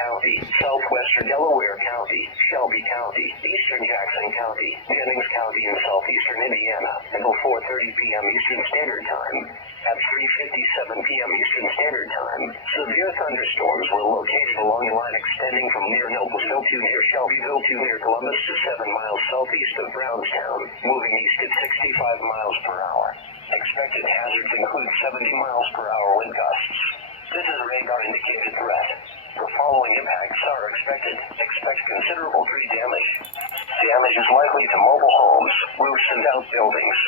County, southwestern Delaware County, Shelby County, eastern Jackson County, Jennings County, and southeastern Indiana until 4:30 p.m. Eastern Standard Time. At 3:57 p.m. Eastern Standard Time, severe thunderstorms were located along a line extending from near Noblesville to near Shelbyville to near Columbus to 7 miles southeast of Brownstown, moving east at 65 miles per hour. Expected hazards include 70 miles per hour wind gusts. This is a radar-indicated threat. The following impacts are expected. Expect considerable tree damage. Damage is likely to mobile homes, roofs, and outbuildings.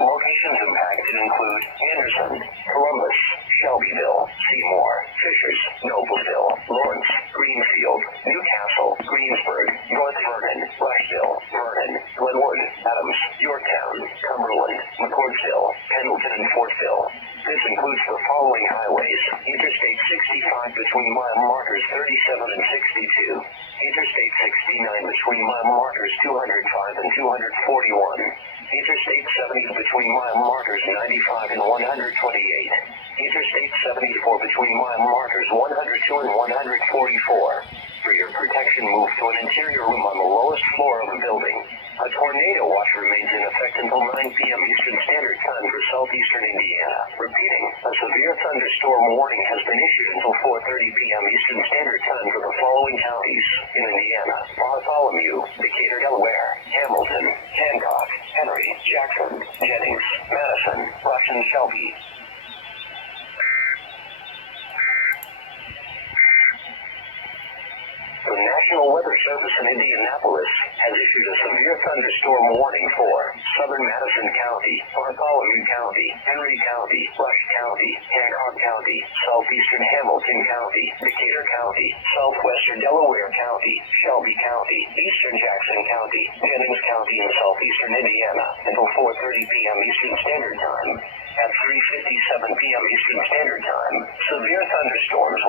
Locations impacted include Anderson, Columbus, Shelbyville, Seymour, Fishers, Noblesville, Lawrence, Greenfield, Newcastle, Greensburg, North Vernon, Rushville, Vernon, Glenwood, Adams, Yorktown, Cumberland, McCordsville, Pendleton, and Fortville. This includes the following highways: Interstate 65 between mile markers 37 and 62. Interstate 69 between mile markers 205 and 241. Interstate 70 between mile markers 95 and 128. Interstate 74 between mile markers 102 and 144. For your protection, move to an interior room on the lowest floor of the building. A tornado watch remains in effect until 9 p.m. Eastern Standard Time for southeastern Indiana. Repeating, a severe thunderstorm warning has been issued until 4:30 p.m. Eastern Standard Time for the following counties in Indiana: Bartholomew, Decatur, Delaware, Hamilton, Hancock, Henry, Jackson, Jennings, Madison, Rush, and Shelby. The National Weather Service in Indianapolis has issued a severe thunderstorm warning for southern Madison County, Bartholomew County, Henry County, Rush County, Hancock County, southeastern Hamilton County, Decatur County, southwestern Delaware County, Shelby County, eastern Jackson County, Jennings County, and southeastern Indiana until 4:30 p.m. Eastern Standard Time. At 3:57 p.m. Eastern Standard Time, severe thunderstorms were